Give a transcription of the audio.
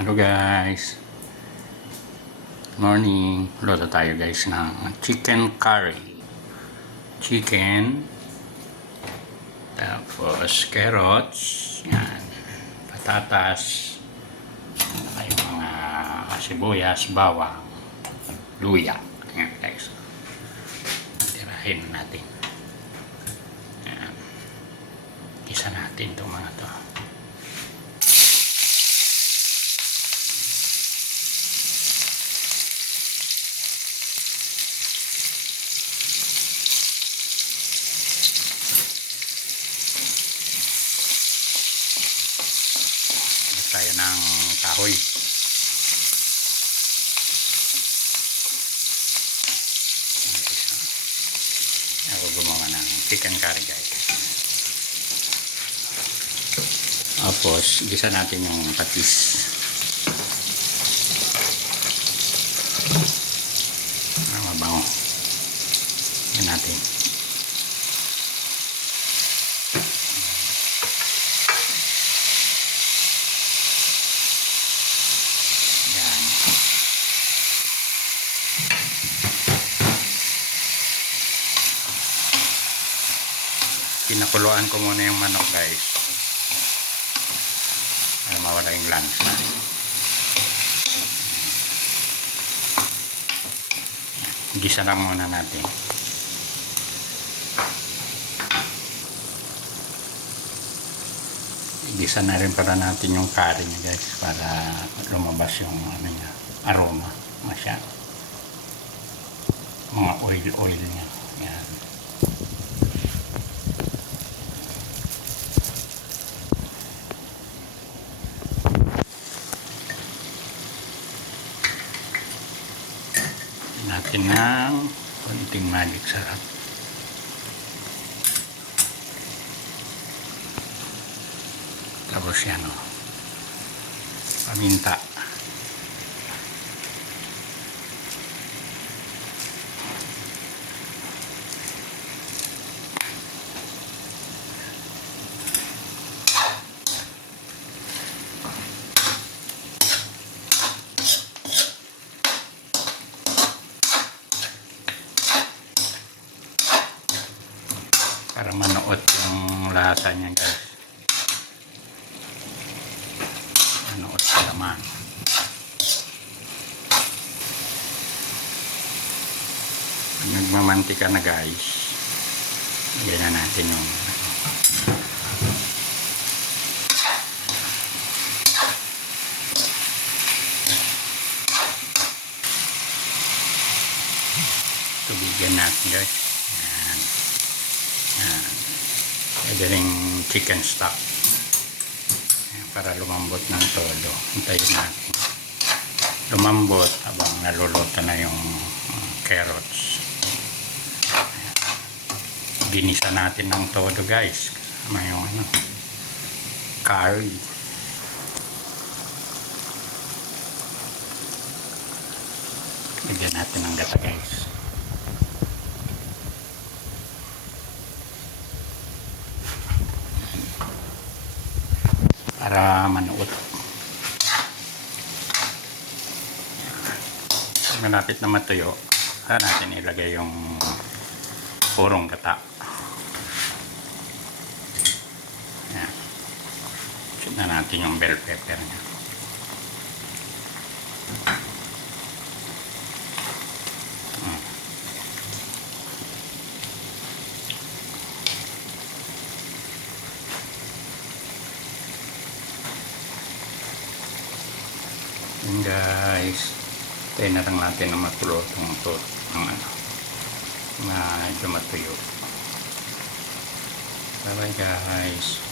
Hello guys, morning. Luto tayo guys ng chicken curry. Chicken, tapos carrots, yan, patatas, ay mga sibuyas, bawang, luya. Yan guys, tirahin natin. Yan, isa natin itong mga to. Tayo ng kahoy. Ako gumawa ng chicken curry guys. Tapos gisa natin yung patis. Mabango. Yan natin. Pinakuluan ko muna yung manok guys para mawala yung lansa. Gisa lang muna natin. Gisa na rin para natin yung curry niya guys para lumabas yung niya, aroma masyado. Mga oil niya. Yan. Natin ng konting magic sarap. Tapos yan o, paminta. Para manuot yung lasa niya guys. Manuot sa laman. Pag nagmamantika na guys, lagyan na natin yung tubigan natin guys. Pwede rin chicken stock. Ayan, para lumambot ng todo. Hintayin natin lumambot habang naluluto na yung carrots. Ayan. Ginisa natin ng todo guys. Kasama yung curry. Lagyan natin ng gata guys. Para manuot. Malapit na matuyo, saka natin ilagay yung purong gata. Yan. Shoot na natin yung bell pepper niya. Yun guys, tayo na lang natin na matulo ng medyo matuyo. Bye bye guys.